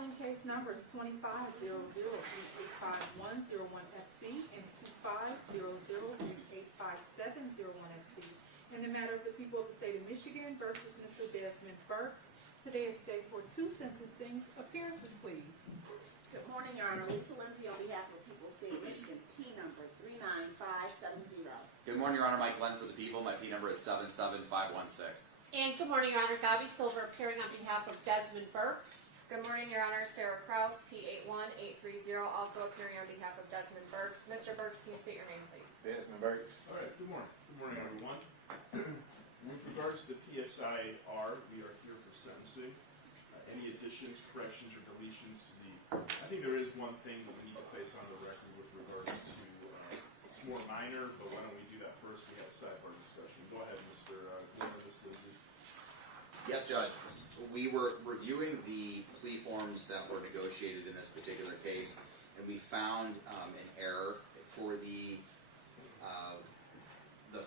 calling case numbers 2500-85101FC and 2500-85701FC in the matter of the people of the state of Michigan versus Mr. Desmond Burks. Today is day for two sentencings. Appearances, please. Good morning, Your Honor. Lisa Lindsay on behalf of the people of the state of Michigan, P number 39570. Good morning, Your Honor. Mike Glenn for the people. My P number is 77516. And good morning, Your Honor. Gabi Silver appearing on behalf of Desmond Burks. Good morning, Your Honor. Sarah Kraus, P81830, also appearing on behalf of Desmond Burks. Mr. Burks, can you state your name, please? Desmond Burks. All right, good morning. Good morning, everyone. With regards to the PSIR, we are here for sentencing. Any additions, corrections, or deletions to the... I think there is one thing that we need to place on the record with regards to, it's more minor, but why don't we do that first? We have a sidebar discussion. Go ahead, Mr. Glenn or Ms. Lindsay. Yes, Judge. We were reviewing the plea forms that were negotiated in this particular case, and we found an error for the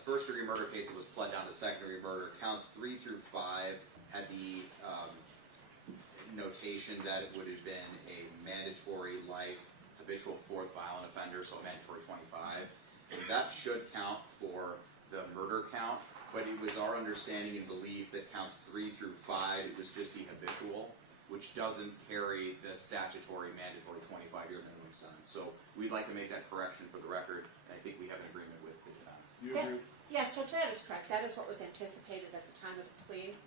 first-degree murder case. It was pled down to second-degree murder. Counts 3 through 5 had the notation that it would have been a mandatory life habitual fourth violent offender, so a mandatory 25. And that should count for the murder count, but it was our understanding and belief that counts 3 through 5, it was just the habitual, which doesn't carry the statutory mandatory 25-year minimum sentence. So we'd like to make that correction for the record, and I think we have an agreement with the defense. Do you agree? Yes, Judge, that is correct. That is what was anticipated at the time of the plea.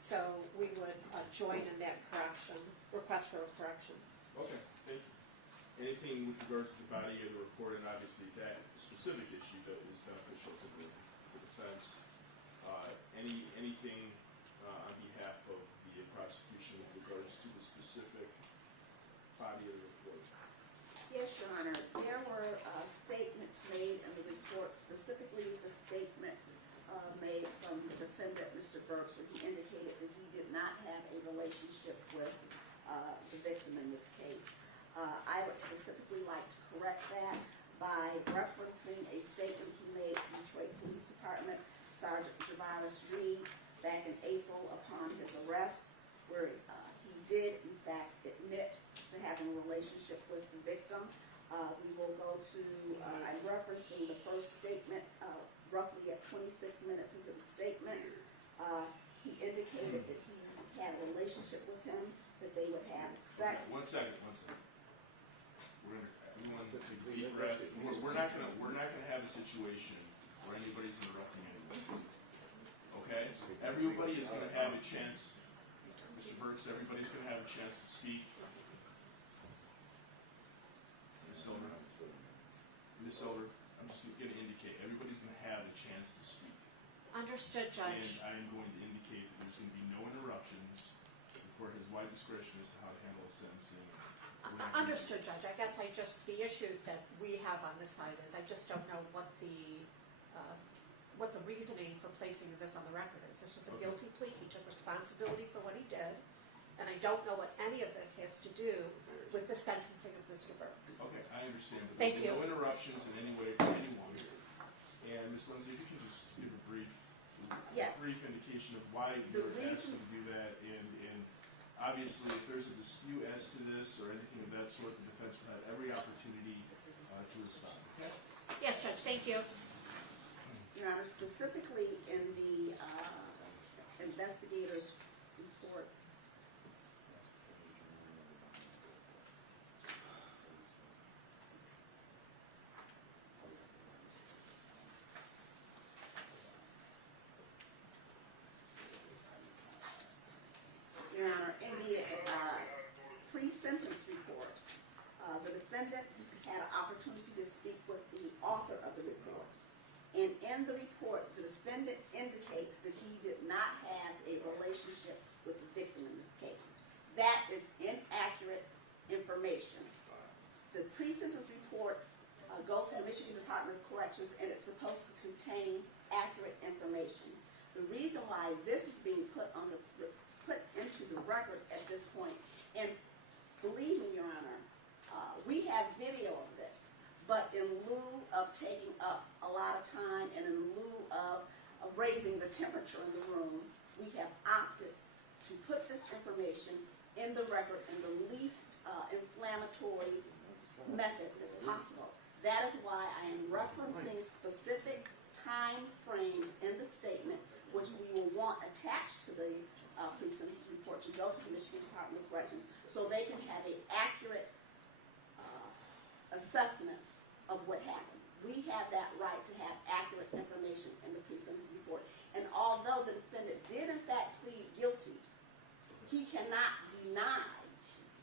So we would join in that correction, request for a correction. Okay, thank you. Anything with regards to the body of the report, and obviously that specific issue that was beneficial to the defense. Anything on behalf of the prosecution with regards to the specific body of the report? Yes, Your Honor. There were statements made in the report, specifically the statement made from the defendant, Mr. Burks, where he indicated that he did not have a relationship with the victim in this case. I would specifically like to correct that by referencing a statement he made to the Detroit Police Department, Sergeant Javaris Reed, back in April upon his arrest, where he did, in fact, admit to having a relationship with the victim. We will go to, I'm referencing the first statement, roughly at 26 minutes into the statement. He indicated that he had a relationship with him, that they would have sex. One second. Everyone take a deep breath. We're not gonna have a situation where anybody's interrupting anyone. Okay? Everybody is gonna have a chance. Mr. Burks, everybody's gonna have a chance to speak. Ms. Silver, I'm just gonna indicate everybody's gonna have a chance to speak. Understood, Judge. And I am going to indicate that there's gonna be no interruptions. The court has wide discretion as to how to handle a sentencing. Understood, Judge. I guess the issue that we have on this side is I just don't know what the reasoning for placing this on the record is. This was a guilty plea. He took responsibility for what he did, and I don't know what any of this has to do with the sentencing of Mr. Burks. Okay, I understand. But Thank you. No interruptions in any way from anyone. And Ms. Lindsay, if you can just give a brief indication of why you're asking to do that, and obviously if there's a dispute as to this or anything of that sort, the defense will have every opportunity to respond. Okay? Yes, Judge. Thank you. Your Honor, specifically in the investigator's report, Your Honor, in the pre-sentence report, the defendant had an opportunity to speak with the author of the report. And in the report, the defendant indicates that he did not have a relationship with the victim in this case. That is inaccurate information. The pre-sentence report goes to the Michigan Department of Corrections, and it's supposed to contain accurate information. The reason why this is being put into the record at this point, and believe me, Your Honor, we have video of this. But in lieu of taking up a lot of time and in lieu of raising the temperature in the room, we have opted to put this information in the record in the least non-inflammatory method as possible. That is why I am referencing specific time frames in the statement, which we will want attached to the pre-sentence report to go to the Michigan Department of Corrections, so they can have an accurate assessment of what happened. We have that right to have accurate information in the pre-sentence report. And although the defendant did in fact plead guilty, he cannot deny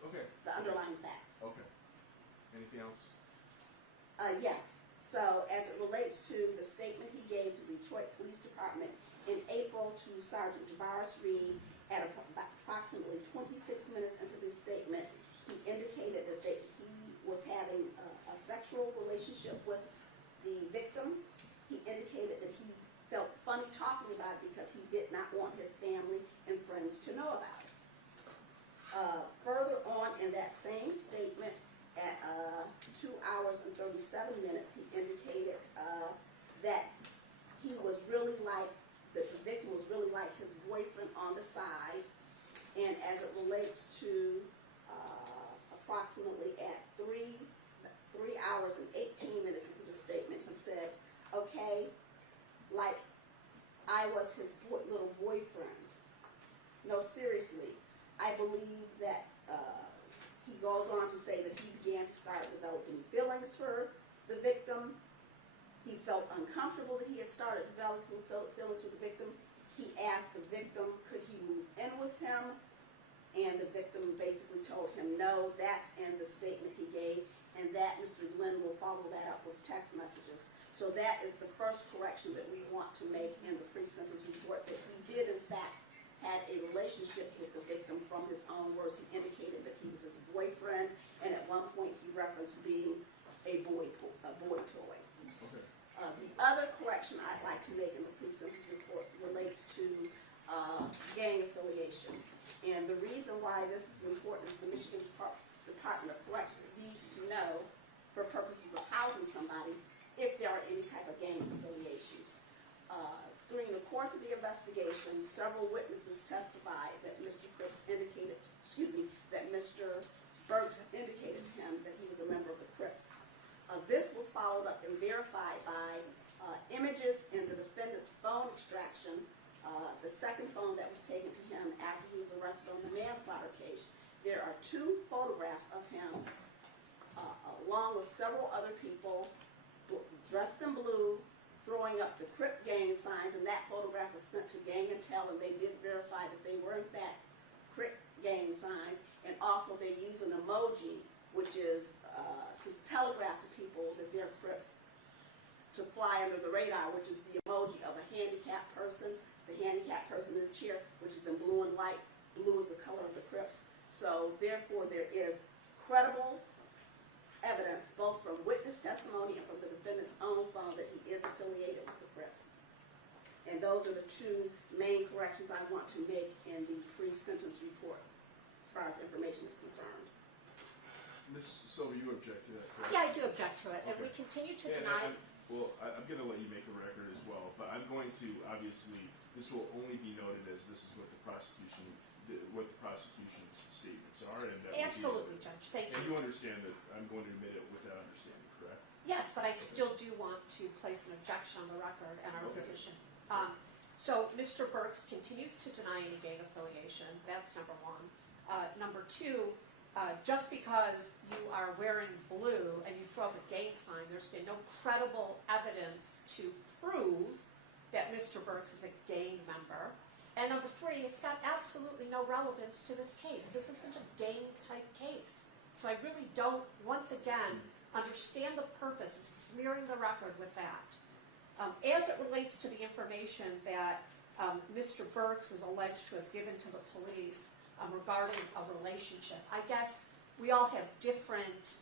Okay. the underlying facts. Okay. Anything else? Yes. So as it relates to the statement he gave to the Detroit Police Department in April to Sergeant Javaris Reed at approximately 26 minutes into this statement, he indicated that he was having a sexual relationship with the victim. He indicated that he felt funny talking about it because he did not want his family and friends to know about it. Further on in that same statement, at 2 hours and 37 minutes, he indicated that he was really like, that the victim was really like his boyfriend on the side. And as it relates to approximately at 3 hours and 18 minutes into the statement, he said, okay, like I was his little boyfriend. No, seriously, I believe that he goes on to say that he began to start developing feelings for the victim. He felt uncomfortable that he had started developing feelings for the victim. He asked the victim, could he move in with him? And the victim basically told him no. That's in the statement he gave, and that Mr. Glenn will follow that up with text messages. So that is the first correction that we want to make in the pre-sentence report, that he did in fact had a relationship with the victim. From his own words, he indicated that he was his boyfriend, and at one point he referenced being a boy toy. Okay. The other correction I'd like to make in the pre-sentence report relates to gang affiliation. And the reason why this is important is the Michigan Department of Corrections needs to know, for purposes of housing somebody, if there are any type of gang affiliations. During the course of the investigation, several witnesses testified that Mr. Burks indicated to him that he was a member of the Crips. This was followed up and verified by images in the defendant's phone extraction, the second phone that was taken to him after he was arrested on the manslaughter case. There are 2 photographs of him, along with several other people, dressed in blue, throwing up the Crip gang signs, and that photograph was sent to Gang Intel, and they did verify that they were in fact Crip gang signs. And also they use an emoji, which is to telegraph to people that they're Crips, to fly under the radar, which is the emoji of a handicapped person, the handicapped person in the chair, which is in blue and white. Blue is the color of the Crips. So therefore there is credible evidence, both from witness testimony and from the defendant's own phone, that he is affiliated with the Crips. And those are the 2 main corrections I want to make in the pre-sentence report, as far as information is concerned. Ms. Silver, you object to that, correct? Yeah, I do object to it, and we Okay. continue to And deny. I'm going to let you make a record as well, but I'm going to, obviously, this will only be noted as this is what the prosecution's statements are, and that will be- Absolutely, Judge, thank And you. you understand that I'm going to admit it without understanding, correct? Yes, but I still do want to place an objection on the record and our Okay. position. So Mr. Burks continues to deny any gang affiliation. That's number 1. Number 2, just because you are wearing blue and you throw up a gang sign, there's been no credible evidence to prove that Mr. Burks is a gang member. And number 3, it's got absolutely no relevance to this case. This isn't a gang-type case. So I really don't, once again, understand the purpose of smearing the record with that. As it relates to the information that Mr. Burks is alleged to have given to the police regarding a relationship, I guess we all have different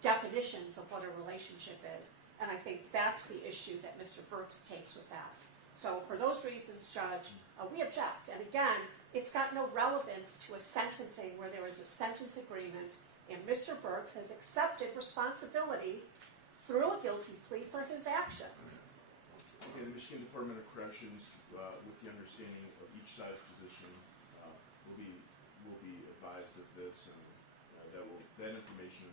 definitions of what a relationship is, and I think that's the issue that Mr. Burks takes with that. So for those reasons, Judge, we object. And again, it's got no relevance to a sentencing where there is a sentence agreement and Mr. Burks has accepted responsibility through a guilty plea for his actions. Okay, the Michigan Department of Corrections, with the understanding of each side's position, will be advised of this, and that information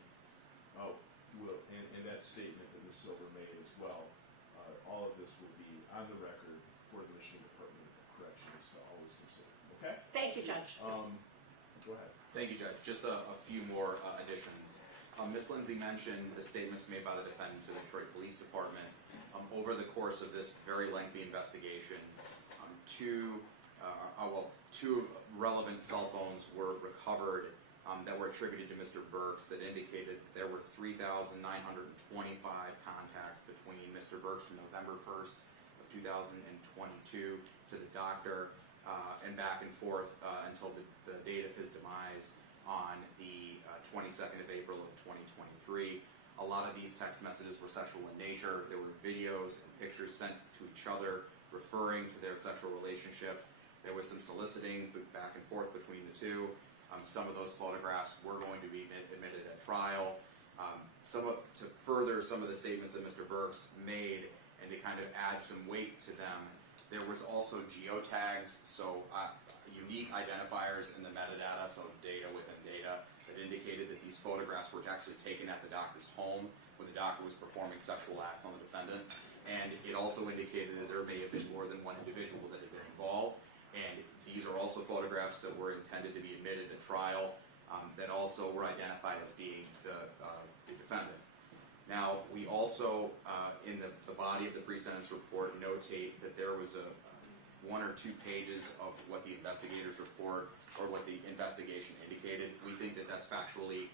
and that statement that Ms. Silver made as well, all of this will be on the record for the Michigan Department of Corrections to always consider. Okay? Thank you, Judge. Go ahead. Thank you, Judge. Just a few more additions. Ms. Lindsay mentioned the statements made by the defendant to the Detroit Police Department. Over the course of this very lengthy investigation, two relevant cell phones were recovered that were attributed to Mr. Burks that indicated there were 3,925 contacts between Mr. Burks from November 1st of 2022 to the doctor and back and forth until the date of his demise on the 22nd of April of 2023. A lot of these text messages were sexual in nature. There were videos and pictures sent to each other referring to their sexual relationship. There was some soliciting back and forth between the two. Some of those photographs were going to be admitted at trial. To further some of the statements that Mr. Burks made and to kind of add some weight to them, there was also geotags, so unique identifiers in the metadata, so data within data, that indicated that these photographs were actually taken at the doctor's home when the doctor was performing sexual acts on the defendant. And it also indicated that there may have been more than one individual that had been involved. And these are also photographs that were intended to be admitted at trial that also were identified as being the defendant. Now, we also, in the body of the pre-sentence report, notate that there was one or two pages of what the investigator's report or what the investigation indicated. We think that that's factually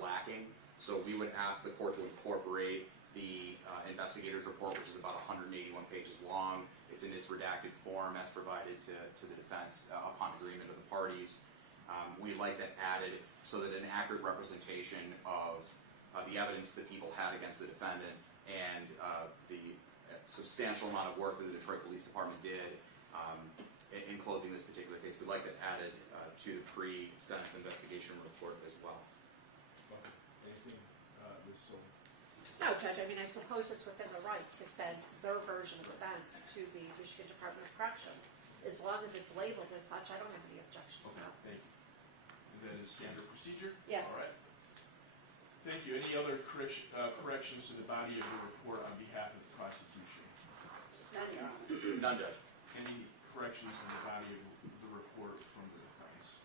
lacking, so we would ask the court to incorporate the investigator's report, which is about 181 pages long. It's in its redacted form as provided to the defense upon agreement of the parties. We'd like that added so that an accurate representation of the evidence that people had against the defendant and the substantial amount of work that the Detroit Police Department did in closing this particular case, we'd like that added to the pre-sentence investigation report as well. Anything, Ms. Silver? No, Judge, I mean, I suppose it's within the right to send their version of events to the Michigan Department of Corrections. As long as it's labeled as such, I don't have any objection to Okay, that. thank you. And then is standard procedure? Yes. All right. Thank you. Any other corrections to the body of your report on behalf of the prosecution? None, Your Honor. None, Judge. Any corrections to the body of the report from the defense?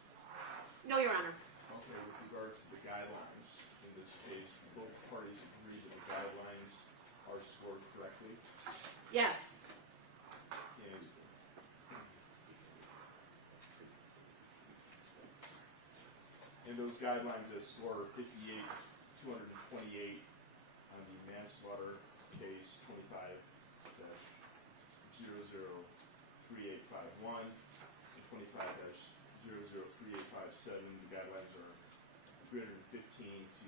No, Your Honor. Okay, with regards to the guidelines, in this case, both parties agree that the guidelines are scored correctly? Yes. And those guidelines score 58,228 on the manslaughter case 25-003851 and 25-003857. The guidelines are 315 to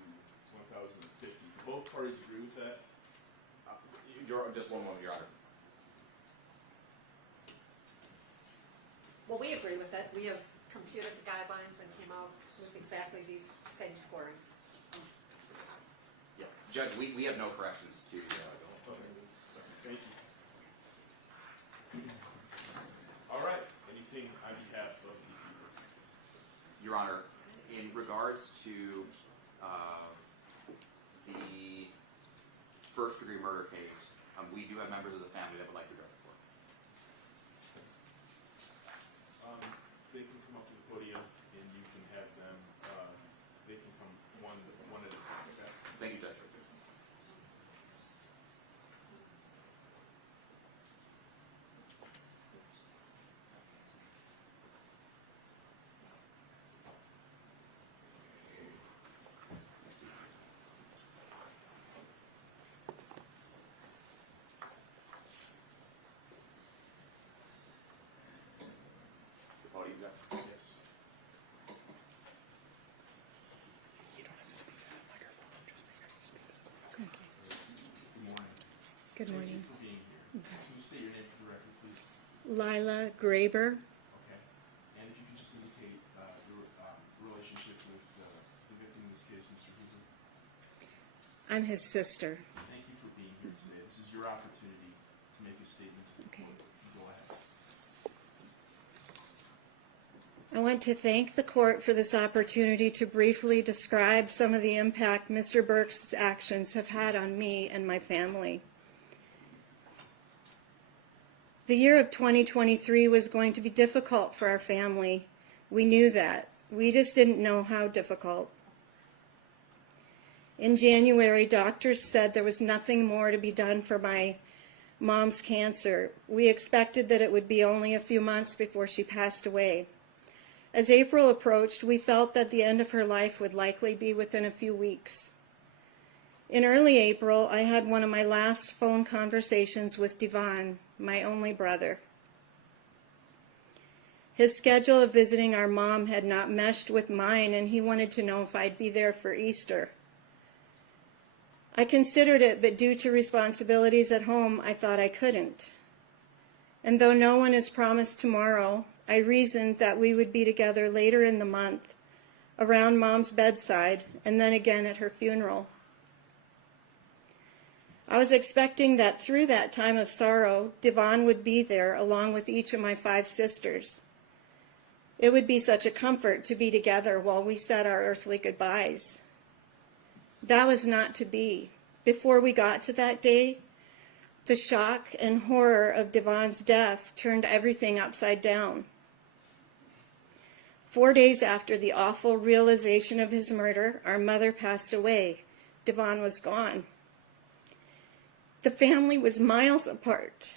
1,050. Do both parties agree with that? Just one moment, Your Honor. Well, we agree with it. We have computed the guidelines and came out with exactly these same scorings. Yeah, Judge, we have no corrections to Okay, thank you. All right, anything on behalf of the people? Your Honor, in regards to the first-degree murder case, we do have members of the family that would like to address the court. They can come up to the podium and you can have them, they can come one at a time, okay? Thank you, Judge. The podium, Judge. Yes. Good morning. Good morning. Thank you for being here. Can you state your name for the record, please? Lila Graber. Okay. And if you could just indicate your relationship with the victim in this case, Mr. Hoover. I'm his sister. Thank you for being here today. This is your opportunity to make a statement to the Okay. court. Go ahead. I want to thank the court for this opportunity to briefly describe some of the impact Mr. Burks' actions have had on me and my family. The year of 2023 was going to be difficult for our family. We knew that. We just didn't know how difficult. In January, doctors said there was nothing more to be done for my mom's cancer. We expected that it would be only a few months before she passed away. As April approached, we felt that the end of her life would likely be within a few weeks. In early April, I had one of my last phone conversations with Devon, my only brother. His schedule of visiting our mom had not meshed with mine, and he wanted to know if I'd be there for Easter. I considered it, but due to responsibilities at home, I thought I couldn't. And though no one is promised tomorrow, I reasoned that we would be together later in the month, around Mom's bedside, and then again at her funeral. I was expecting that through that time of sorrow, Devon would be there along with each of my 5 sisters. It would be such a comfort to be together while we said our earthly goodbyes. That was not to be. Before we got to that day, the shock and horror of Devon's death turned everything upside down. 4 days after the awful realization of his murder, our mother passed away. Devon was gone. The family was miles apart.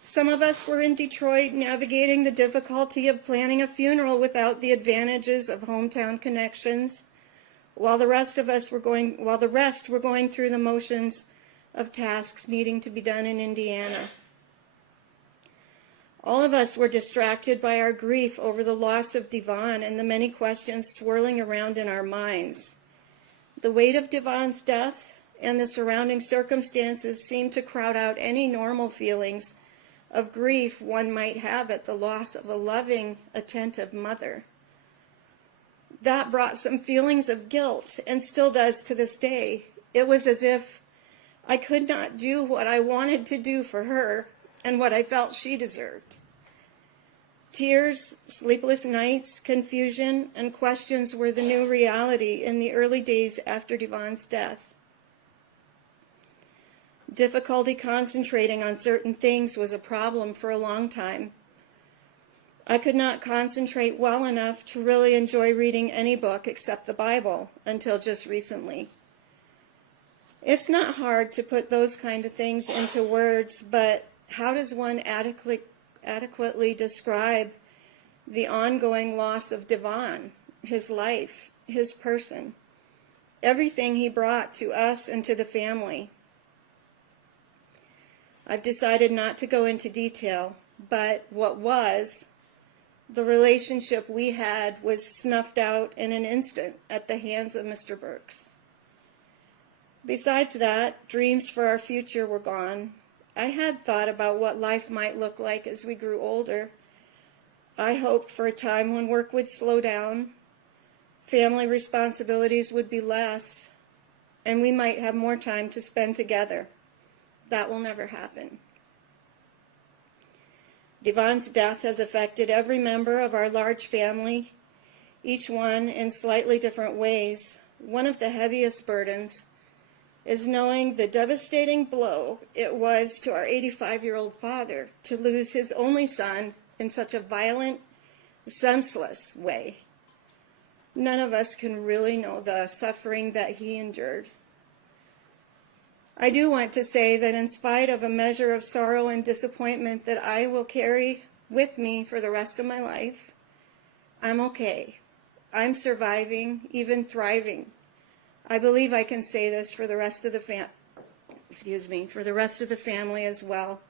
Some of us were in Detroit navigating the difficulty of planning a funeral without the advantages of hometown connections, while the rest were going through the motions of tasks needing to be done in Indiana. All of us were distracted by our grief over the loss of Devon and the many questions swirling around in our minds. The weight of Devon's death and the surrounding circumstances seemed to crowd out any normal feelings of grief one might have at the loss of a loving, attentive mother. That brought some feelings of guilt, and still does to this day. It was as if I could not do what I wanted to do for her and what I felt she deserved. Tears, sleepless nights, confusion, and questions were the new reality in the early days after Devon's death. Difficulty concentrating on certain things was a problem for a long time. I could not concentrate well enough to really enjoy reading any book except the Bible until just recently. It's not hard to put those kind of things into words, but how does one adequately describe the ongoing loss of Devon, his life, his person, everything he brought to us and to the family? I've decided not to go into detail, but the relationship we had was snuffed out in an instant at the hands of Mr. Burks. Besides that, dreams for our future were gone. I had thought about what life might look like as we grew older. I hoped for a time when work would slow down, family responsibilities would be less, and we might have more time to spend together. That will never happen. Devon's death has affected every member of our large family, each one in slightly different ways. One of the heaviest burdens is knowing the devastating blow it was to our 85-year-old father to lose his only son in such a violent, senseless way. None of us can really know the suffering that he endured. I do want to say that in spite of a measure of sorrow and disappointment that I will carry with me for the rest of my life, I'm okay. I'm surviving, even thriving. I believe I can say this for the rest of the family as well.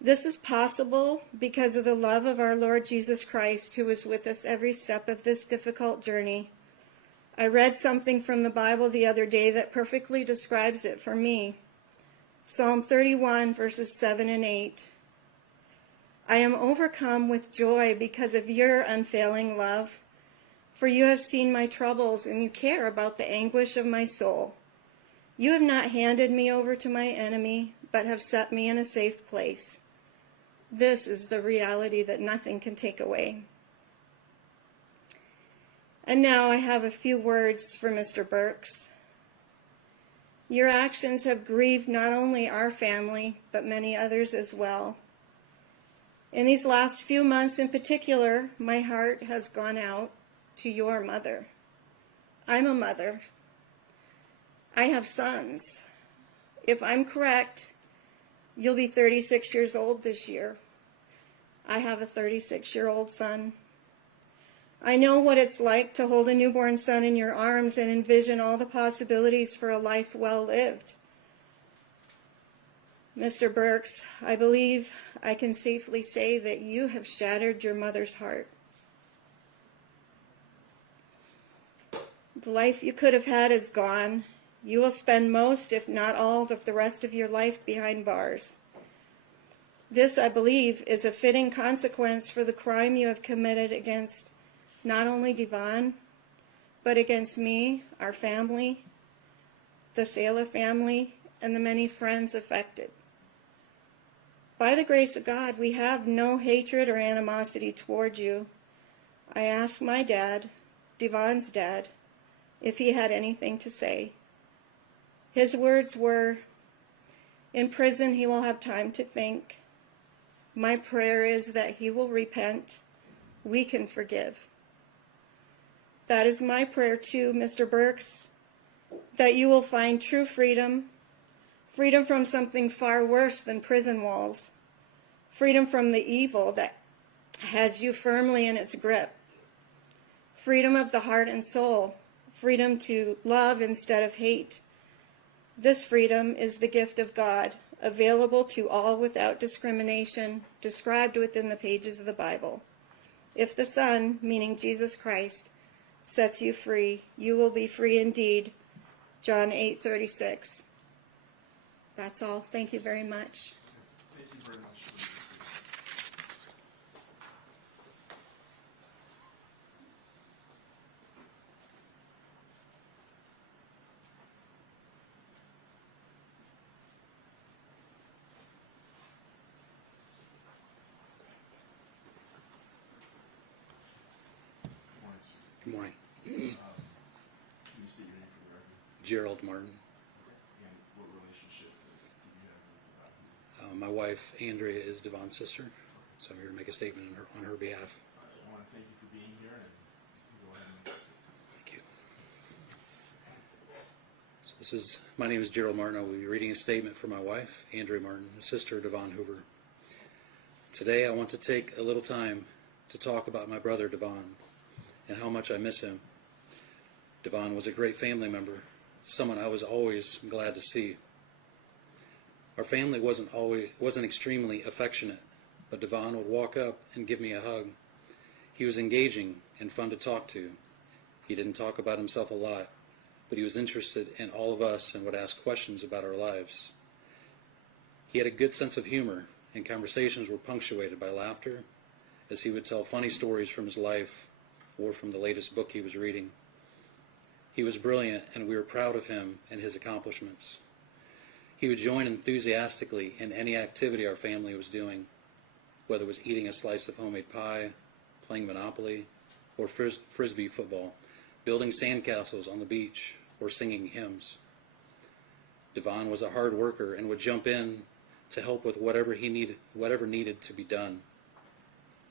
This is possible because of the love of our Lord Jesus Christ, who is with us every step of this difficult journey. I read something from the Bible the other day that perfectly describes it for me. Psalm 31, verses 7 and 8. I am overcome with joy because of your unfailing love. For you have seen my troubles, and you care about the anguish of my soul. You have not handed me over to my enemy, but have set me in a safe place. This is the reality that nothing can take away. And now I have a few words for Mr. Burks. Your actions have grieved not only our family, but many others as well. In these last few months in particular, my heart has gone out to your mother. I'm a mother. I have sons. If I'm correct, you'll be 36 years old this year. I have a 36-year-old son. I know what it's like to hold a newborn son in your arms and envision all the possibilities for a life well lived. Mr. Burks, I believe I can safely say that you have shattered your mother's heart. The life you could have had is gone. You will spend most, if not all, of the rest of your life behind bars. This, I believe, is a fitting consequence for the crime you have committed against not only Devon, but against me, our family, the Saleh family, and the many friends affected. By the grace of God, we have no hatred or animosity toward you. I asked my dad, Devon's dad, if he had anything to say. His words were, in prison he will have time to think. My prayer is that he will repent. We can forgive. That is my prayer too, Mr. Burks, that you will find true freedom, freedom from something far worse than prison walls, freedom from the evil that has you firmly in its grip, freedom of the heart and soul, freedom to love instead of hate. This freedom is the gift of God, available to all without discrimination, described within the pages of the Bible. If the Son, meaning Jesus Christ, sets you free, you will be free indeed. John 8:36. That's all. Thank you very much. Thank you very much. Good morning. Can you state your name for the record? Gerald Martin. And what relationship do you have with My wife, Andrea, is Devon's sister, so I'm here to make a statement on her behalf. I want to thank you for being here, and go ahead and make a statement. Thank you. So my name is Gerald Martin. I will be reading a statement for my wife, Andrea Martin, and sister, Devon Hoover. Today I want to take a little time to talk about my brother, Devon, and how much I miss him. Devon was a great family member, someone I was always glad to see. Our family wasn't extremely affectionate, but Devon would walk up and give me a hug. He was engaging and fun to talk to. He didn't talk about himself a lot, but he was interested in all of us and would ask questions about our lives. He had a good sense of humor, and conversations were punctuated by laughter, as he would tell funny stories from his life or from the latest book he was reading. He was brilliant, and we were proud of him and his accomplishments. He would join enthusiastically in any activity our family was doing, whether it was eating a slice of homemade pie, playing Monopoly, or frisbee football, building sandcastles on the beach, or singing hymns. Devon was a hard worker and would jump in to help with whatever needed to be done.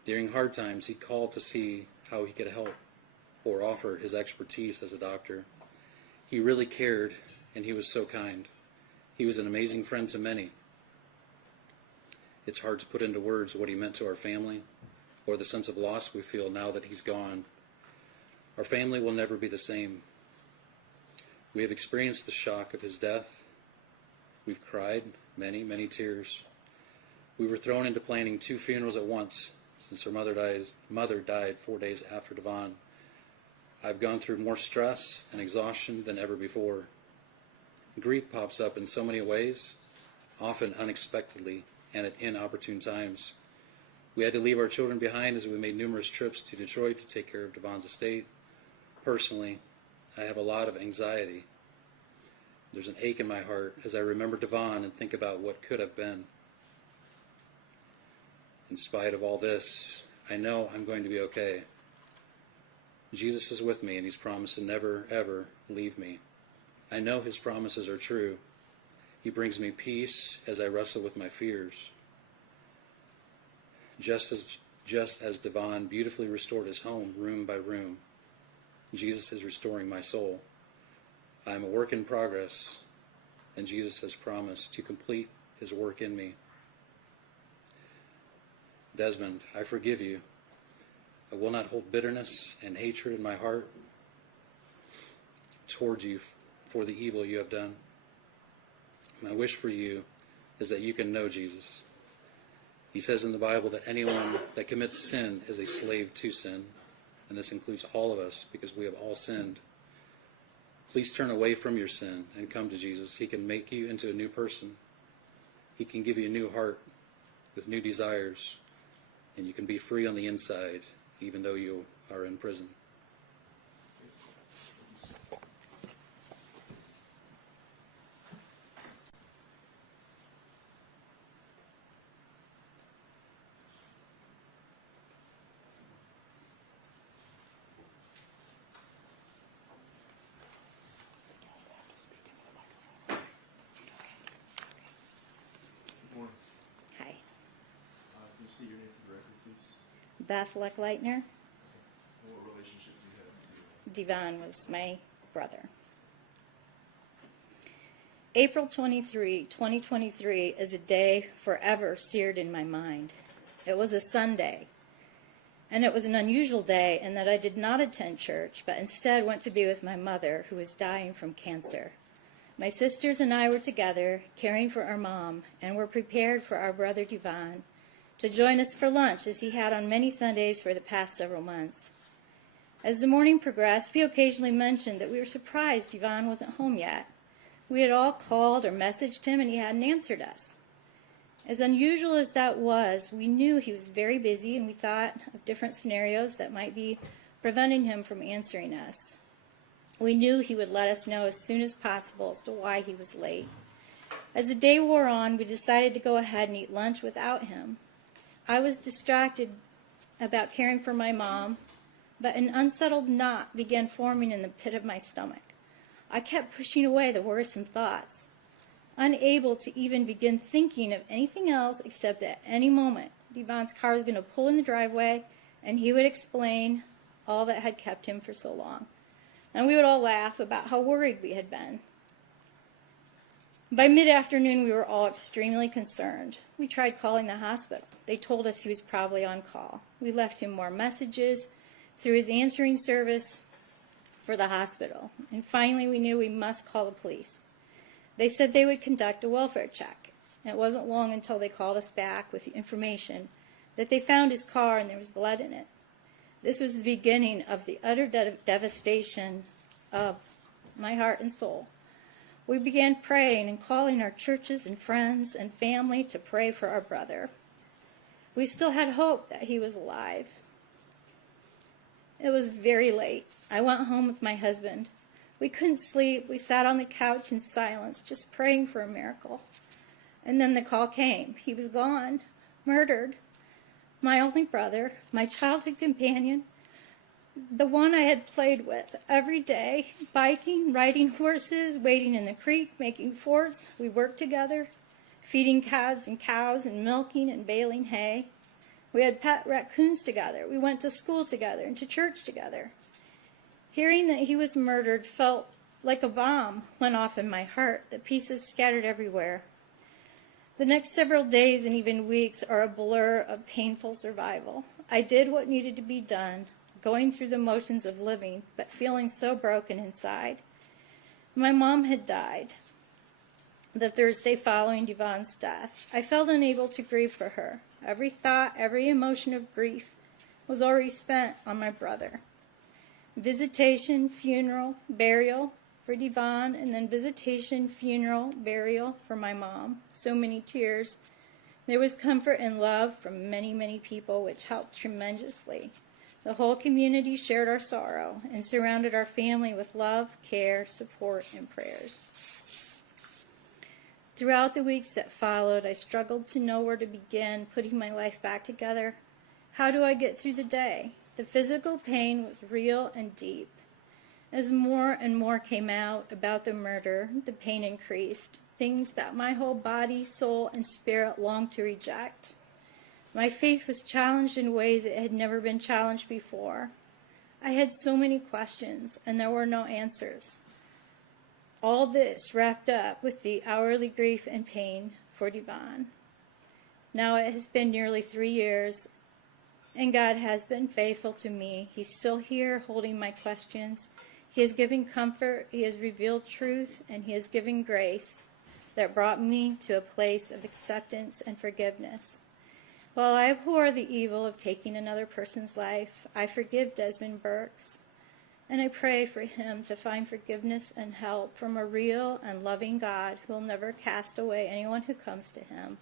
During hard times, he called to see how he could help or offer his expertise as a doctor. He really cared, and he was so kind. He was an amazing friend to many. It's hard to put into words what he meant to our family, or the sense of loss we feel now that he's gone. Our family will never be the same. We have experienced the shock of his death. We've cried many, many tears. We were thrown into planning 2 funerals at once, since her mother died 4 days after Devon. I've gone through more stress and exhaustion than ever before. Grief pops up in so many ways, often unexpectedly and at inopportune times. We had to leave our children behind as we made numerous trips to Detroit to take care of Devon's estate. Personally, I have a lot of anxiety. There's an ache in my heart as I remember Devon and think about what could have been. In spite of all this, I know I'm going to be okay. Jesus is with me, and he's promised to never, ever leave me. I know his promises are true. He brings me peace as I wrestle with my fears. Just as Devon beautifully restored his home room by room, Jesus is restoring my soul. I am a work in progress, and Jesus has promised to complete his work in me. Desmond, I forgive you. I will not hold bitterness and hatred in my heart towards you for the evil you have done. My wish for you is that you can know Jesus. He says in the Bible that anyone that commits sin is a slave to sin, and this includes all of us because we have all sinned. Please turn away from your sin and come to Jesus. He can make you into a new person. He can give you a new heart with new desires, and you can be free on the inside even though you are in prison. Good morning. Hi. Can you state your name for the record, please? Beth Leckleitner. And what relationship do you have to Devon was my brother. April 23, 2023 is a day forever seared in my mind. It was a Sunday, and it was an unusual day in that I did not attend church, but instead went to be with my mother, who was dying from cancer. My sisters and I were together, caring for our mom, and were prepared for our brother Devon to join us for lunch, as he had on many Sundays for the past several months. As the morning progressed, we occasionally mentioned that we were surprised Devon wasn't home yet. We had all called or messaged him, and he hadn't answered us. As unusual as that was, we knew he was very busy, and we thought of different scenarios that might be preventing him from answering us. We knew he would let us know as soon as possible as to why he was late. As the day wore on, we decided to go ahead and eat lunch without him. I was distracted about caring for my mom, but an unsettled knot began forming in the pit of my stomach. I kept pushing away the worrisome thoughts, unable to even begin thinking of anything else except at any moment Devon's car was going to pull in the driveway and he would explain all that had kept him for so long. And we would all laugh about how worried we had been. By mid-afternoon, we were all extremely concerned. We tried calling the hospital. They told us he was probably on call. We left him more messages through his answering service for the hospital. And finally, we knew we must call the police. They said they would conduct a welfare check. And it wasn't long until they called us back with the information that they found his car and there was blood in it. This was the beginning of the utter devastation of my heart and soul. We began praying and calling our churches and friends and family to pray for our brother. We still had hope that he was alive. It was very late. I went home with my husband. We couldn't sleep. We sat on the couch in silence, just praying for a miracle. And then the call came. He was gone, murdered. My only brother, my childhood companion, the one I had played with every day, biking, riding horses, wading in the creek, making forts. We worked together, feeding calves and cows and milking and baling hay. We had pet raccoons together. We went to school together and to church together. Hearing that he was murdered felt like a bomb went off in my heart, the pieces scattered everywhere. The next several days and even weeks are a blur of painful survival. I did what needed to be done, going through the motions of living, but feeling so broken inside. My mom had died the Thursday following Devon's death. I felt unable to grieve for her. Every thought, every emotion of grief was already spent on my brother. Visitation, funeral, burial for Devon, and then visitation, funeral, burial for my mom. So many tears. There was comfort and love from many, many people, which helped tremendously. The whole community shared our sorrow and surrounded our family with love, care, support, and prayers. Throughout the weeks that followed, I struggled to know where to begin putting my life back together. How do I get through the day? The physical pain was real and deep. As more and more came out about the murder, the pain increased, things that my whole body, soul, and spirit longed to reject. My faith was challenged in ways it had never been challenged before. I had so many questions, and there were no answers. All this wrapped up with the hourly grief and pain for Devon. Now it has been nearly 3 years, and God has been faithful to me. He's still here holding my questions. He has given comfort, He has revealed truth, and He has given grace that brought me to a place of acceptance and forgiveness. While I abhor the evil of taking another person's life, I forgive Desmond Burks, and I pray for him to find forgiveness and help from a real and loving God who will never cast away anyone who comes to Him.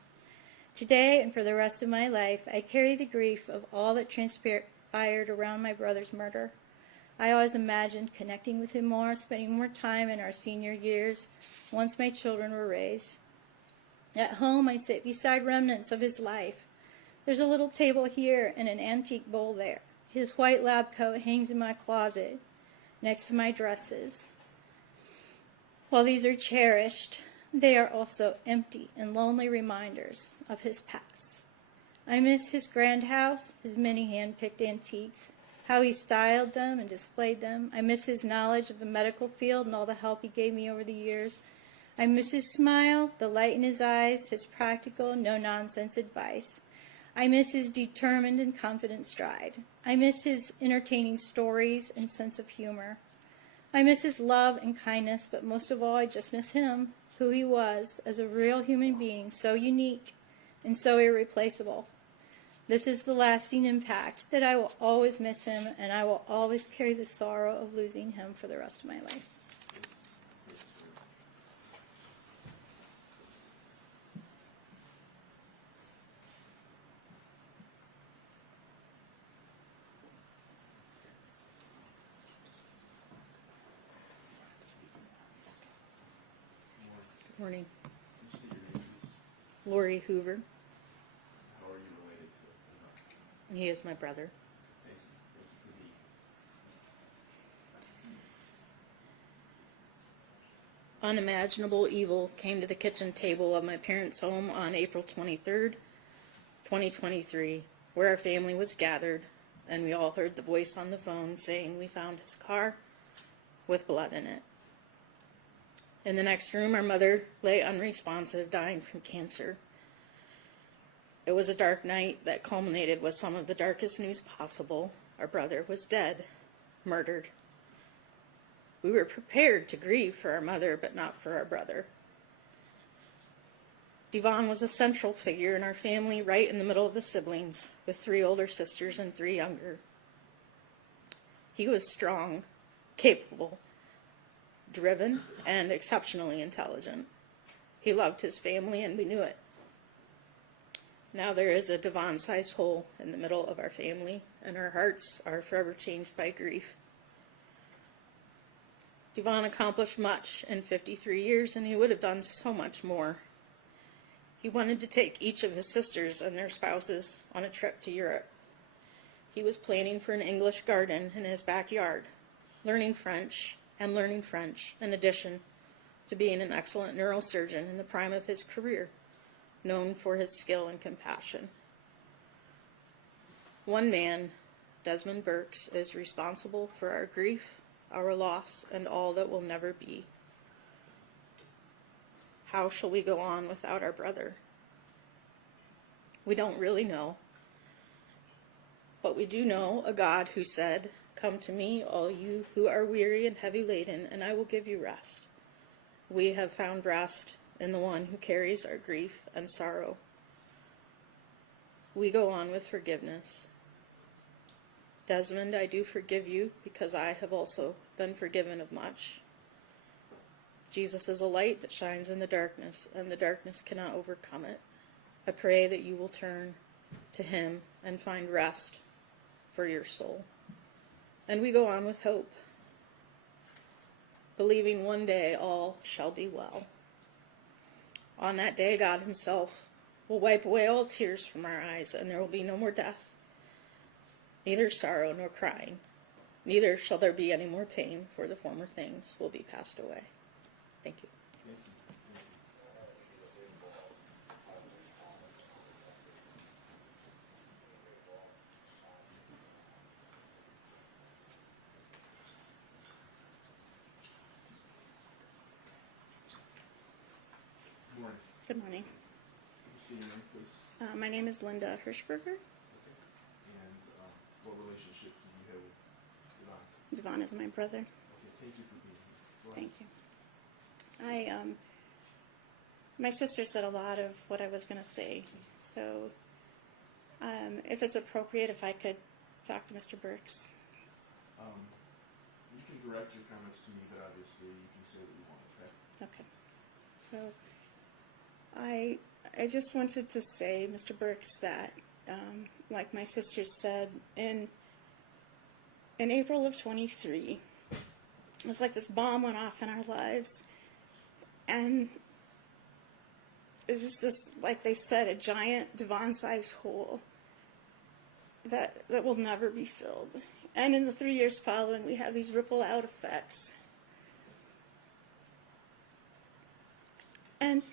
Today and for the rest of my life, I carry the grief of all that transpired around my brother's murder. I always imagined connecting with him more, spending more time in our senior years once my children were raised. At home, I sit beside remnants of his life. There's a little table here and an antique bowl there. His white lab coat hangs in my closet next to my dresses. While these are cherished, they are also empty and lonely reminders of his past. I miss his grand house, his many hand-picked antiques, how he styled them and displayed them. I miss his knowledge of the medical field and all the help he gave me over the years. I miss his smile, the light in his eyes, his practical, no-nonsense advice. I miss his determined and confident stride. I miss his entertaining stories and sense of humor. I miss his love and kindness, but most of all, I just miss him, who he was as a real human being, so unique and so irreplaceable. This is the lasting impact that I will always miss him, and I will always carry the sorrow of losing him for the rest of my life. Good morning. Can you state your name, please? Lori Hoover. How are you related to Devon? He is my brother. Thank you. Thank you for being. Unimaginable evil came to the kitchen table of my parents' home on April 23rd, 2023, where our family was gathered, and we all heard the voice on the phone saying we found his car with blood in it. In the next room, our mother lay unresponsive, dying from cancer. It was a dark night that culminated with some of the darkest news possible. Our brother was dead, murdered. We were prepared to grieve for our mother, but not for our brother. Devon was a central figure in our family, right in the middle of the siblings, with 3 older sisters and 3 younger. He was strong, capable, driven, and exceptionally intelligent. He loved his family, and we knew it. Now there is a Devon-sized hole in the middle of our family, and our hearts are forever changed by grief. Devon accomplished much in 53 years, and he would have done so much more. He wanted to take each of his sisters and their spouses on a trip to Europe. He was planning for an English garden in his backyard, learning French, in addition to being an excellent neurosurgeon in the prime of his career, known for his skill and compassion. One man, Desmond Burks, is responsible for our grief, our loss, and all that will never be. How shall we go on without our brother? We don't really know. But we do know a God who said, "Come to me, all you who are weary and heavy laden, and I will give you rest." We have found rest in the one who carries our grief and sorrow. We go on with forgiveness. Desmond, I do forgive you because I have also been forgiven of much. Jesus is a light that shines in the darkness, and the darkness cannot overcome it. I pray that you will turn to him and find rest for your soul. And we go on with hope, believing one day all shall be well. On that day, God himself will wipe away all tears from our eyes, and there will be no more death, neither sorrow nor crying. Neither shall there be any more pain, for the former things will be passed away. Thank you. Thank you. Good morning. Good morning. Can you say your name, please? My name is Linda Hirschberger. Okay. And what relationship do you have with Devon? Devon is my brother. Okay, thank you for being here. Go ahead. Thank you. My sister said a lot of what I was going to say, so if it's appropriate, if I could talk to Mr. Burks. You can direct your comments to me, but obviously you can say what you want, okay? Okay. So I just wanted to say, Mr. Burks, that like my sister said, in April of 23, it was like this bomb went off in our lives, and it was just this, like they said, a giant Devon-sized hole that will never be filled. And in the 3 years following, we have these ripple-out effects. And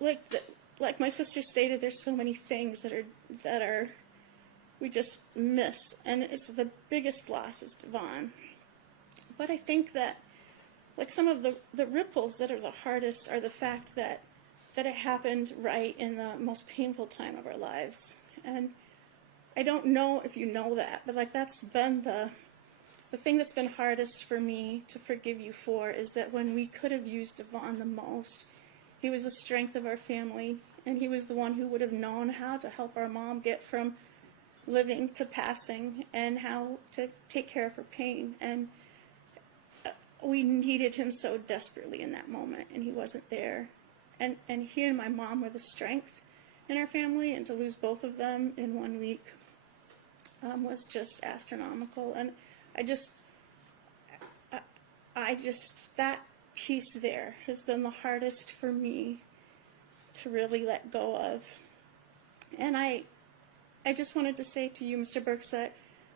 like my sister stated, there's so many things that are we just miss, and it's the biggest loss is Devon. But I think that like some of the ripples that are the hardest are the fact that it happened right in the most painful time of our lives. And I don't know if you know that, but like that's been the thing that's been hardest for me to forgive you for, is that when we could have used Devon the most, he was the strength of our family, and he was the one who would have known how to help our mom get from living to passing and how to take care of her pain. And we needed him so desperately in that moment, and he wasn't there. And he and my mom were the strength in our family, and to lose both of them in 1 week was just astronomical. And I just that piece there has been the hardest for me to really let go of. And I just wanted to say to you, Mr. Burks, that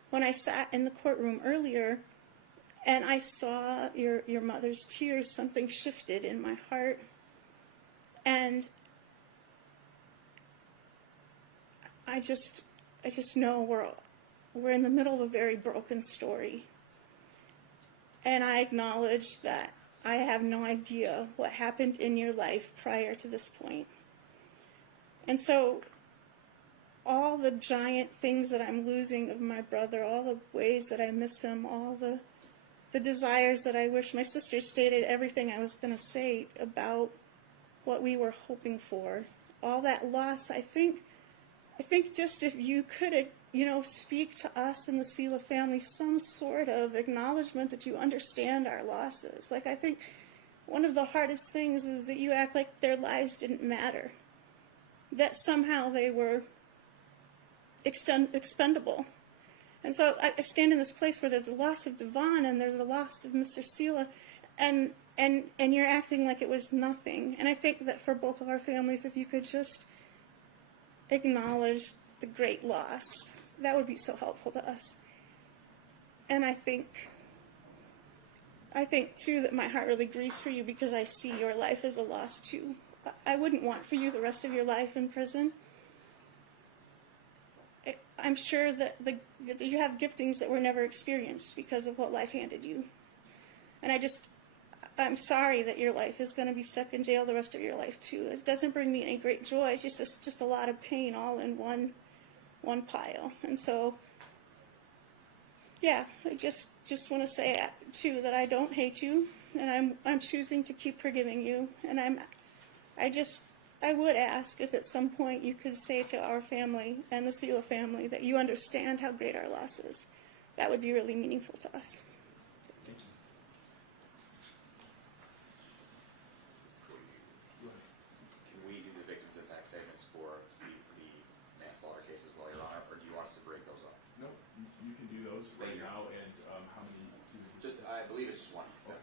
when I sat in the courtroom earlier and I saw your mother's tears, something shifted in my heart. And I just know we're in the middle of a very broken story. And I acknowledge that I have no idea what happened in your life prior to this point. And so all the giant things that I'm losing of my brother, all the ways that I miss him, all the desires that I wish, my sister stated everything I was going to say about what we were hoping for. All that loss, I think just if you could, speak to us in the Saleh family, some sort of acknowledgement that you understand our losses. Like, I think one of the hardest things is that you act like their lives didn't matter, that somehow they were expendable. And so I stand in this place where there's a loss of Devon and there's a loss of Mr. Saleh, and you're acting like it was nothing. And I think that for both of our families, if you could just acknowledge the great loss, that would be so helpful to us. And I think too that my heart really grieves for you, because I see your life as a loss too. I wouldn't want for you the rest of your life in prison. I'm sure that you have giftings that were never experienced because of what life handed you. And I'm sorry that your life is going to be stuck in jail the rest of your life too. It doesn't bring me any great joy. It's just a lot of pain all in one pile. And so, yeah, I just want to say too that I don't hate you, and I'm choosing to keep forgiving you. And I would ask if at some point you could say to our family and the Saleh family that you understand how great our loss is. That would be really meaningful to us. Thank you. Go ahead. Can we do the victims impact statements for the manslaughter case as well, Your Honor, or do you want us to break those up? No, you can do those right Thank you. now, and how many do you Just, I believe it's just one. Okay.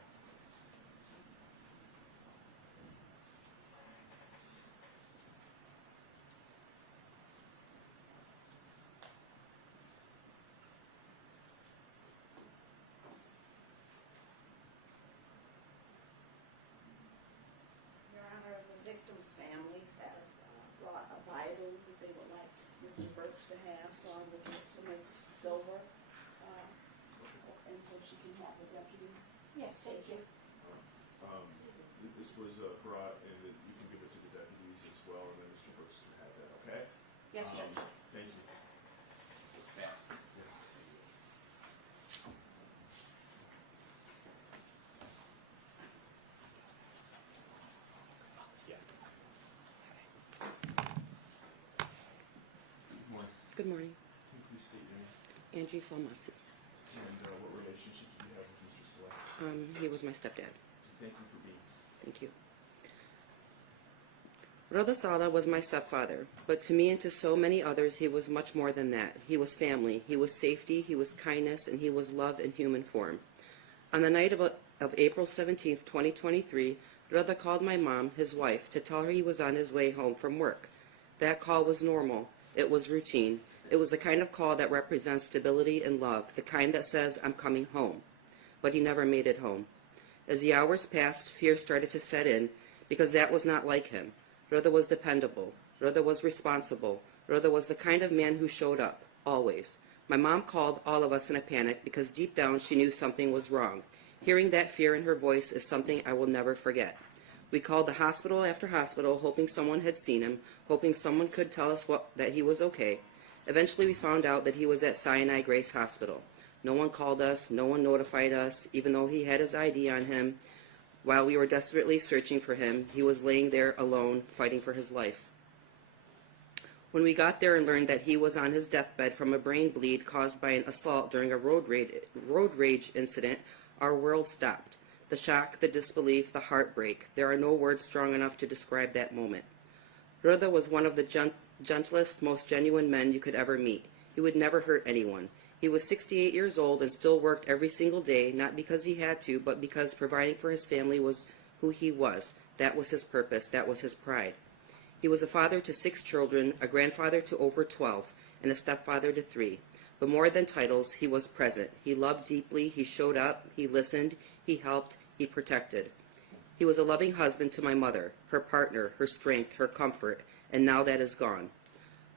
Mr. Burks to have, so I'll look to Ms. Silver, and so she can have the deputies. Yes, thank you. This was brought, and that you can give it to the deputies as well, and then Mr. Brooks can have that, okay? Yes, Judge. Thank you. Yeah. Good morning. Good morning. Can you please state your name Angie Salmasi. and what relationship do you have with Mr. Saleh? He was my stepdad. Thank you for being here. Thank you. Reda Saleh was my stepfather, but to me and to so many others, he was much more than that. He was family, he was safety, he was kindness, and he was love in human form. On the night of April 17th, 2023, Reda called my mom, his wife, to tell her he was on his way home from work. That call was normal. It was routine. It was the kind of call that represents stability and love, the kind that says, I'm coming home. But he never made it home. As the hours passed, fear started to set in, because that was not like him. Reda was dependable. Reda was responsible. Reda was the kind of man who showed up, always. My mom called all of us in a panic because deep down she knew something was wrong. Hearing that fear in her voice is something I will never forget. We called the hospital after hospital, hoping someone had seen him, hoping someone could tell us that he was okay. Eventually we found out that he was at Sinai Grace Hospital. No one called us, no one notified us, even though he had his ID on him. While we were desperately searching for him, he was laying there alone, fighting for his life. When we got there and learned that he was on his deathbed from a brain bleed caused by an assault during a road rage incident, our world stopped. The shock, the disbelief, the heartbreak. There are no words strong enough to describe that moment. Reda was one of the gentlest, most genuine men you could ever meet. He would never hurt anyone. He was 68 years old and still worked every single day, not because he had to, but because providing for his family was who he was. That was his purpose. That was his pride. He was a father to 6 children, a grandfather to over 12, and a stepfather to 3. But more than titles, he was present. He loved deeply. He showed up. He listened. He helped. He protected. He was a loving husband to my mother, her partner, her strength, her comfort, and now that is gone.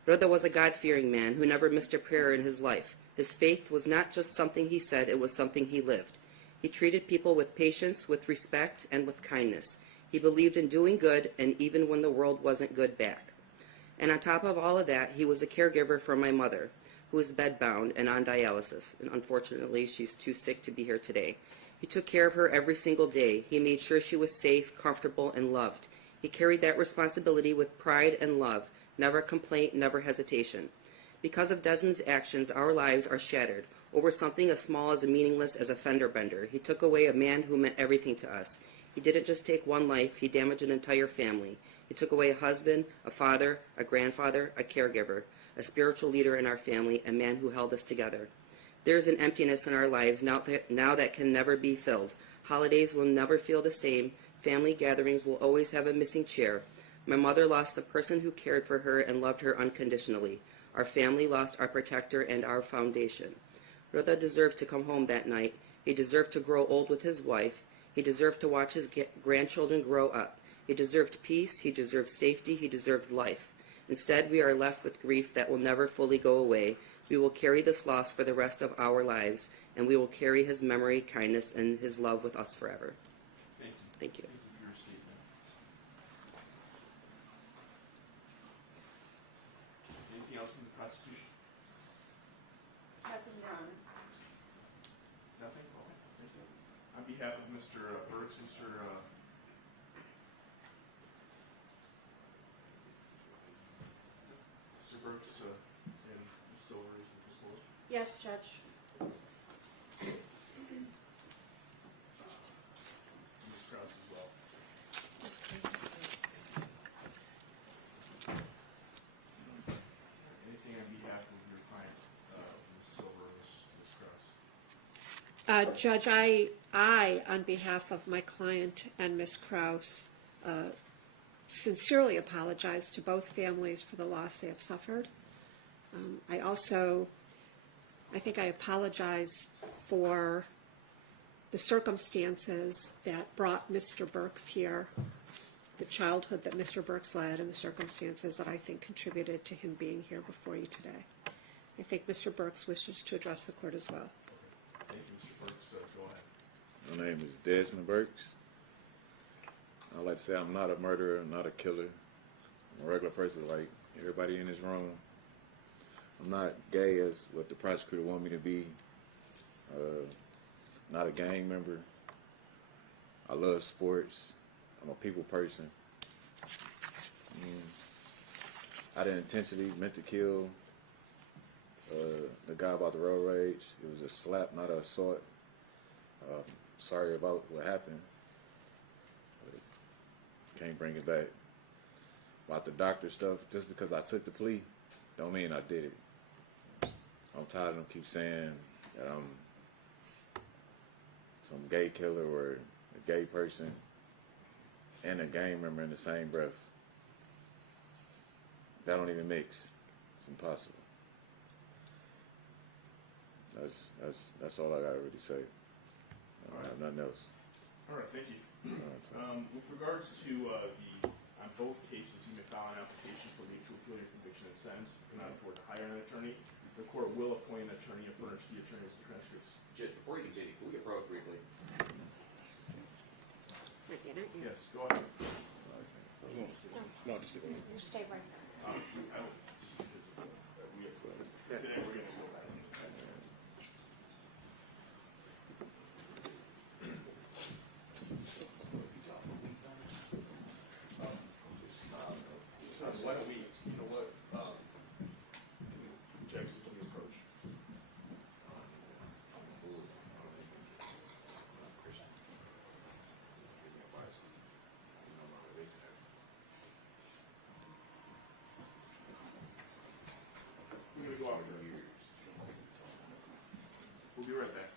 Reda was a God-fearing man who never missed a prayer in his life. His faith was not just something he said, it was something he lived. He treated people with patience, with respect, and with kindness. He believed in doing good, and even when the world wasn't good back. And on top of all of that, he was a caregiver for my mother, who is bedbound and on dialysis. And unfortunately, she's too sick to be here today. He took care of her every single day. He made sure she was safe, comfortable, and loved. He carried that responsibility with pride and love, never complaint, never hesitation. Because of Desmond's actions, our lives are shattered over something as small as meaningless as a fender bender. He took away a man who meant everything to us. He didn't just take one life, he damaged an entire family. He took away a husband, a father, a grandfather, a caregiver, a spiritual leader in our family, a man who held us together. There is an emptiness in our lives now that can never be filled. Holidays will never feel the same. Family gatherings will always have a missing chair. My mother lost the person who cared for her and loved her unconditionally. Our family lost our protector and our foundation. Reda deserved to come home that night. He deserved to grow old with his wife. He deserved to watch his grandchildren grow up. He deserved peace. He deserved safety. He deserved life. Instead, we are left with grief that will never fully go away. We will carry this loss for the rest of our lives, and we will carry his memory, kindness, and his love with us forever. Thank you. Thank you. Thank you for your statement. Anything else from the prosecution? Nothing, Your Honor. Nothing? Okay, thank you. On behalf of Mr. Burks, Mr. Burks and Ms. Silver is the proposal. Yes, Judge. Ms. Krause as well. Anything on behalf of your client, Ms. Silver or Ms. Krause? Judge, I, on behalf of my client and Ms. Krause, sincerely apologize to both families for the loss they have suffered. I think I apologize for the circumstances that brought Mr. Burks here the childhood that Mr. Burks led and the circumstances that I think contributed to him being here before you today. I think Mr. Burks wishes to address the court as well. Thank you, Mr. Burks. Go ahead. My name is Desmond Burks. I'd like to say I'm not a murderer, I'm not a killer. I'm a regular person like everybody in this room. I'm not gay as what the prosecutor want me to be. Not a gang member. I love sports. I'm a people person. I didn't intentionally meant to kill the guy about the road rage. It was a slap, not an assault. Sorry about what happened. But can't bring it back. About the doctor stuff, just because I took the plea, don't mean I did it. I'm tired of them keep saying that I'm some gay killer or a gay person and a gang member in the same breath. That don't even mix. It's impossible. That's all I gotta really say. I don't have nothing else. All right, thank you. With regards to on both cases, you may file an application for leave to appeal your conviction and sentence. You cannot afford to hire an attorney. The court will appoint an attorney and furnish the attorney's transcripts. Just before you continue, can we approach briefly? Yes, go ahead. No, just Stay right there. Today we're going to go back. Why don't we, you know what, Jackson, can you approach? We're going to go out here. We'll be right back.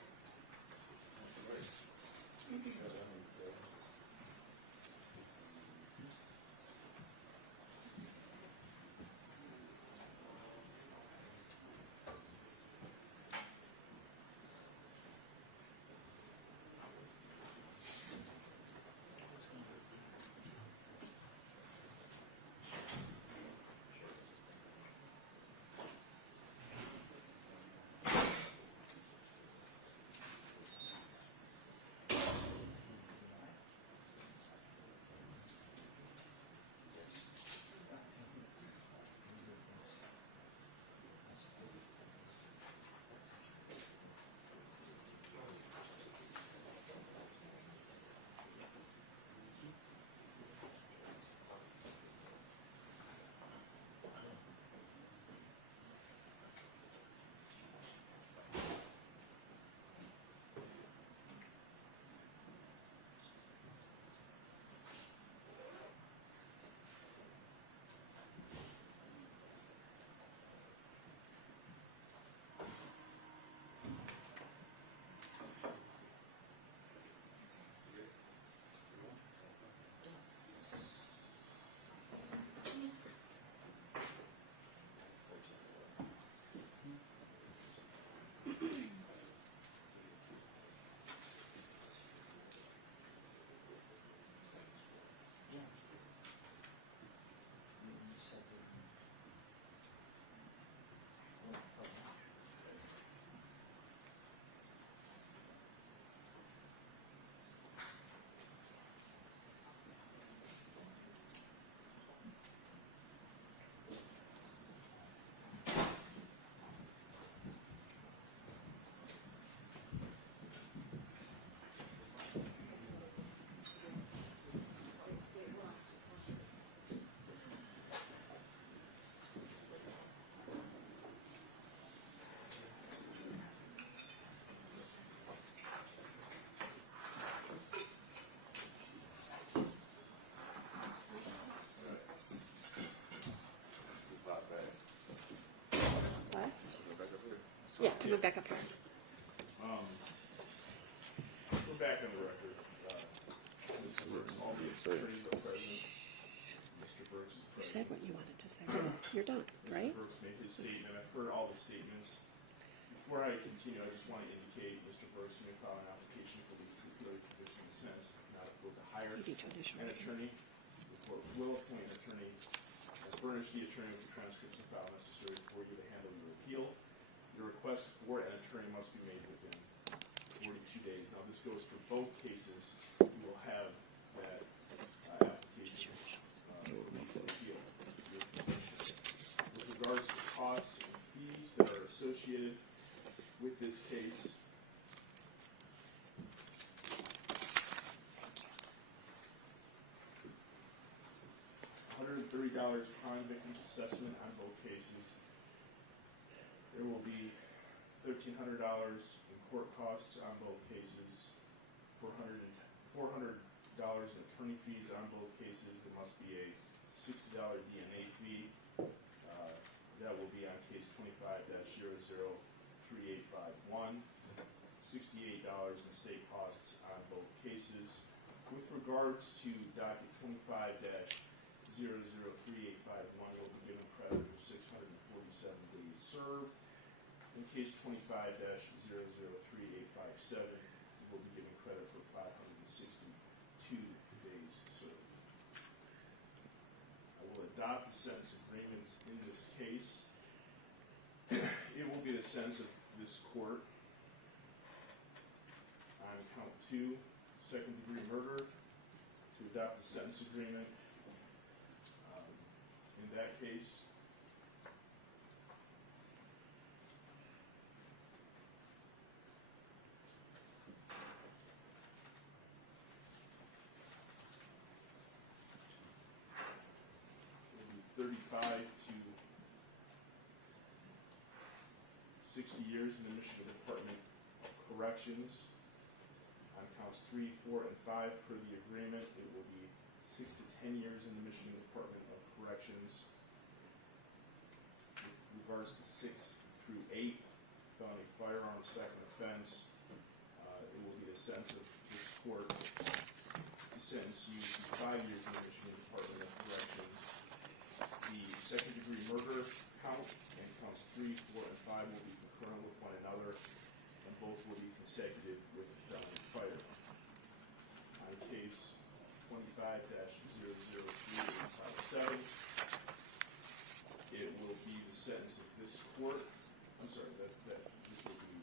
Yeah, coming back up here. We're back on the record. Mr. Burks, all the attorneys are present. Mr. Burks is You present. said what you wanted to say. You're done, right? Mr. Burks made his statement. I've heard all the statements. Before I continue, I just want to indicate, Mr. Burks, you may file an application for leave to appeal your conviction and sentence. Not able to hire You need to initial an review. attorney. The court will appoint an attorney and furnish the attorney with the transcripts and file necessary for you to handle your appeal. Your request for an attorney must be made within 42 days. Now, this goes for both cases. You will have that application appeal. With regards to costs and fees that are associated with this case, $130 upon victim's assessment on both cases. There will be $1,300 in court costs on both cases, $400 in attorney fees on both cases. There must be a $60 DNA fee. That will be on case 25-003851. $68 in state costs on both cases. With regards to docket 25-003851, will be given credit for 647 days served. In case 25-003857, will be given credit for 562 days served. I will adopt the sentence agreements in this case. It will be the sense of this court on count 2, second-degree murder, to adopt the sentence agreement. In that case, it will be 35 to 60 years in the Michigan Department of Corrections. On counts 3, 4, and 5 per the agreement, it will be 6 to 10 years in the Michigan Department of Corrections. With regards to 6 through 8, felony firearm second offense, it will be the sense of this court to sentence you to 5 years in the Michigan Department of Corrections. The second-degree murder count and counts 3, 4, and 5 will be concurrent with one another, and both will be consecutive with felony firearm. On case 25-003857, it will be the sentence of this court. I'm sorry, that this will be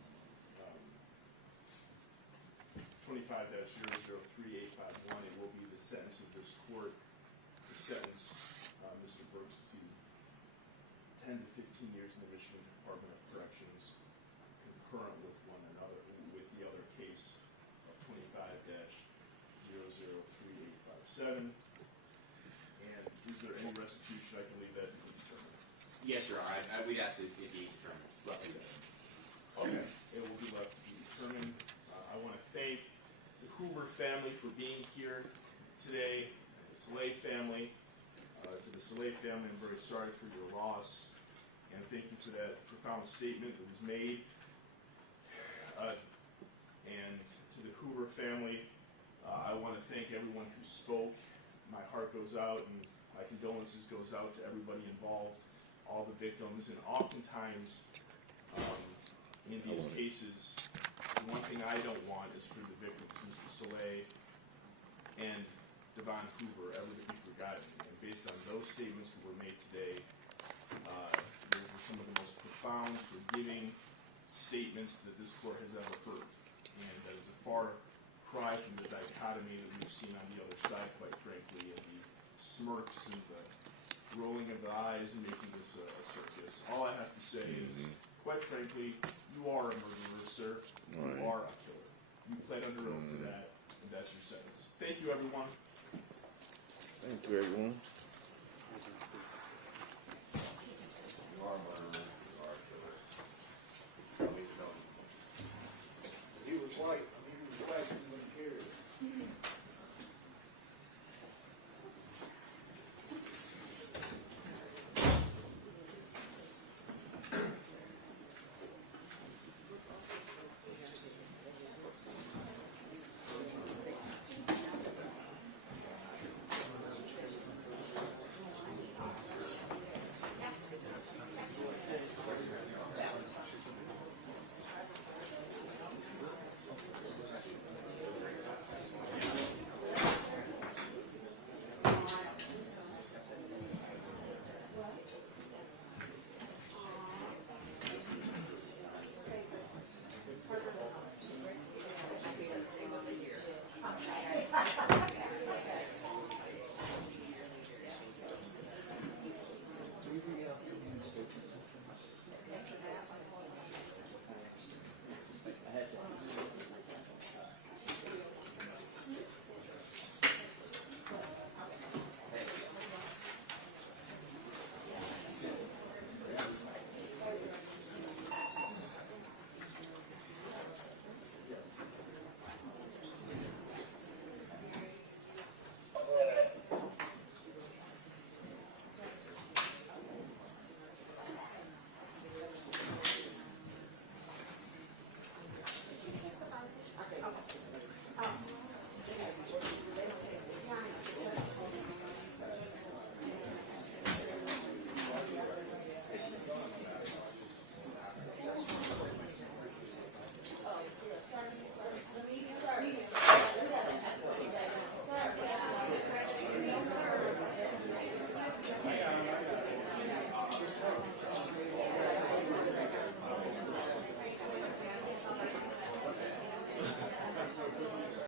25-003851. It will be the sentence of this court to sentence Mr. Burks to 10 to 15 years in the Michigan Department of Corrections, concurrent with one another, with the other case of 25-003857. And is there any restitution? I can leave that to be determined. Yes, Your Honor, we'd ask that it be determined. Okay. It will be left to be determined. I want to thank the Hoover family for being here today, and the Saleh family. To the Saleh family, I'm very sorry for your loss, and thank you for that profound statement that was made. And to the Hoover family, I want to thank everyone who spoke. My heart goes out, and my condolences goes out to everybody involved, all the victims, and oftentimes in these cases, the one thing I don't want is for the victims, Mr. Saleh and Devon Hoover, ever to be forgotten. And based on those statements that were made today, those were some of the most profound, forgiving statements that this court has ever heard. And that is a far cry from the dichotomy that we've seen on the other side, quite frankly, of the smirks and the rolling of the eyes and making this a circus. All I have to say is, quite frankly, you are a murderer, sir. You are a killer. You pled under oath to that, and that's your sentence. Thank you, everyone. Thank you, everyone.